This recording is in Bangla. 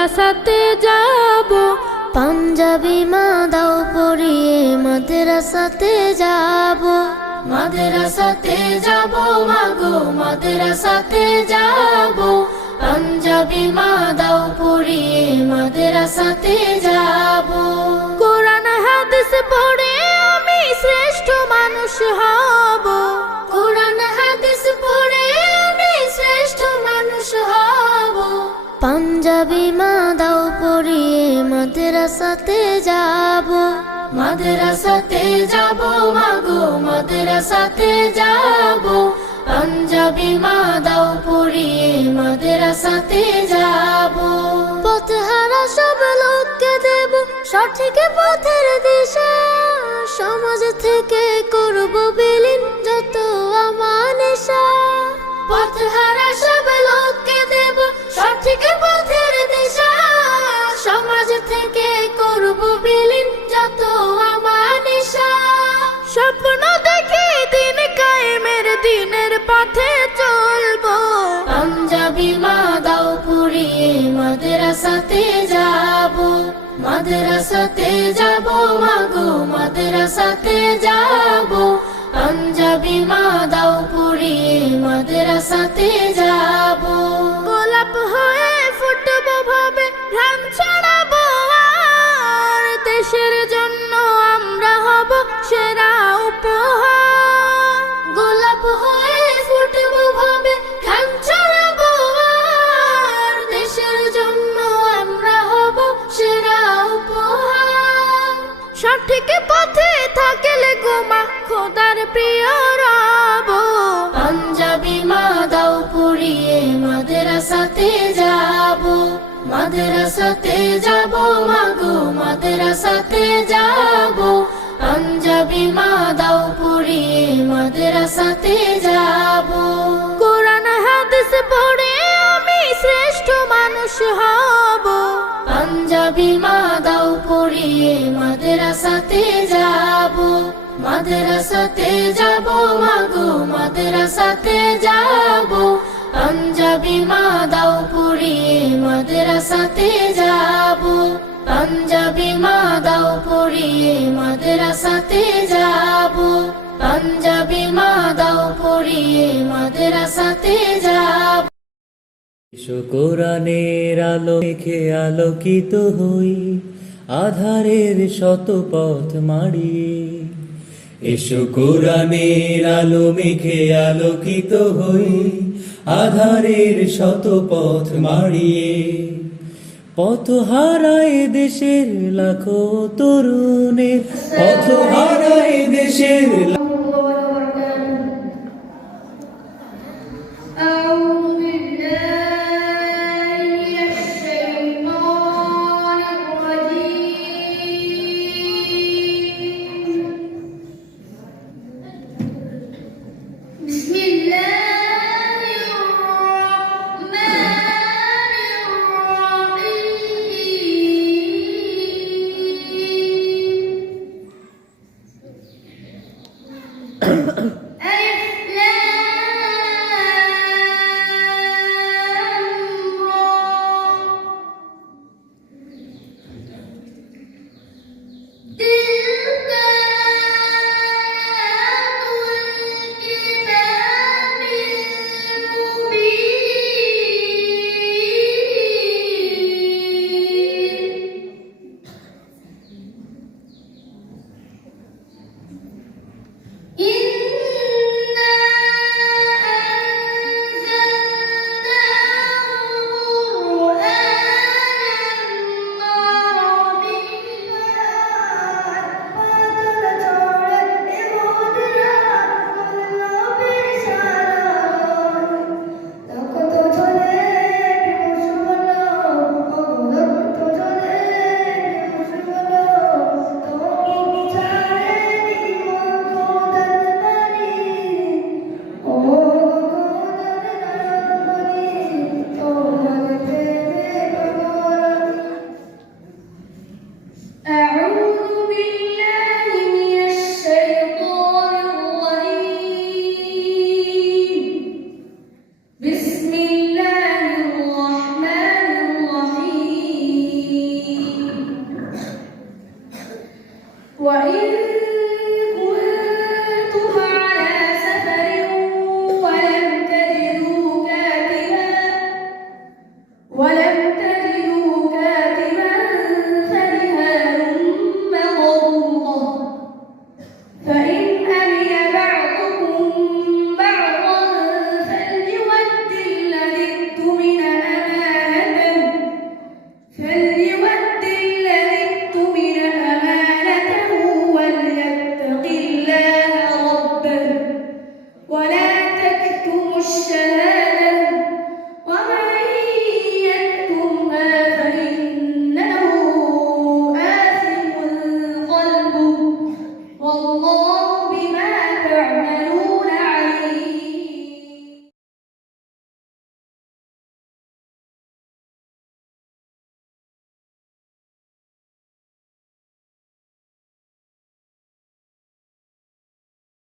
মাদ্রাসাতে যাব, পাঞ্জাবি মাদাও পরিয়ে মাদ্রাসাতে যাব। মাদ্রাসাতে যাব মাগো, মাদ্রাসাতে যাব, পাঞ্জাবি মাদাও পরিয়ে মাদ্রাসাতে যাব। কোরআন হাদিস পড়ে আমি শ্রেষ্ঠ মানুষ হব, কোরআন হাদিস পড়ে আমি শ্রেষ্ঠ মানুষ হব। পাঞ্জাবি মাদাও পরিয়ে মাদ্রাসাতে যাব। মাদ্রাসাতে যাব মাগো, মাদ্রাসাতে যাব, পাঞ্জাবি মাদাও পরিয়ে মাদ্রাসাতে যাব। পথহারা সব লোককে দেব সঠিক পথের দিশা, সমাজ থেকে করব বিলীন যত আমানেশা। পথহারা সব লোককে দেব সঠিক পথের দিশা, সমাজ থেকে করব বিলীন যত আমানেশা। স্বপ্ন দেখি দিন কায়েমের, দিনের পথে চলবো। পাঞ্জাবি মাদাও পরিয়ে মাদ্রাসাতে যাব। মাদ্রাসাতে যাব মাগো, মাদ্রাসাতে যাব, পাঞ্জাবি মাদাও পরিয়ে মাদ্রাসাতে যাব। গোলাপ হয়ে ফুটবো ভাবে ঘ্রাণ ছড়াবো, আর দেশের জন্য আমরা হব সেরা উপহার। গোলাপ হয়ে ফুটবো ভাবে ঘ্রাণ ছড়াবো, আর দেশের জন্য আমরা হব সেরা উপহার। সঠিক পথে থাকলে গোমা খোদার প্রিয় রব। পাঞ্জাবি মাদাও পরিয়ে মাদ্রাসাতে যাব। মাদ্রাসাতে যাব মাগো, মাদ্রাসাতে যাব, পাঞ্জাবি মাদাও পরিয়ে মাদ্রাসাতে যাব। কোরআন হাদিস পড়ে আমি শ্রেষ্ঠ মানুষ হব। পাঞ্জাবি মাদাও পরিয়ে মাদ্রাসাতে যাব। মাদ্রাসাতে যাব মাগো, মাদ্রাসাতে যাব, পাঞ্জাবি মাদাও পরিয়ে মাদ্রাসাতে যাব। পাঞ্জাবি মাদাও পরিয়ে মাদ্রাসাতে যাব। পাঞ্জাবি মাদাও পরিয়ে মাদ্রাসাতে যাব। এসো কোরআনের আলো মেখে আলোকিত হই, আধারের শত পথ মাড়িয়ে। এসো কোরআনের আলো মেখে আলোকিত হই, আধারের শত পথ মাড়িয়ে। পথ হারায় দেশের লাখো তরুণের, পথ হারায় দেশের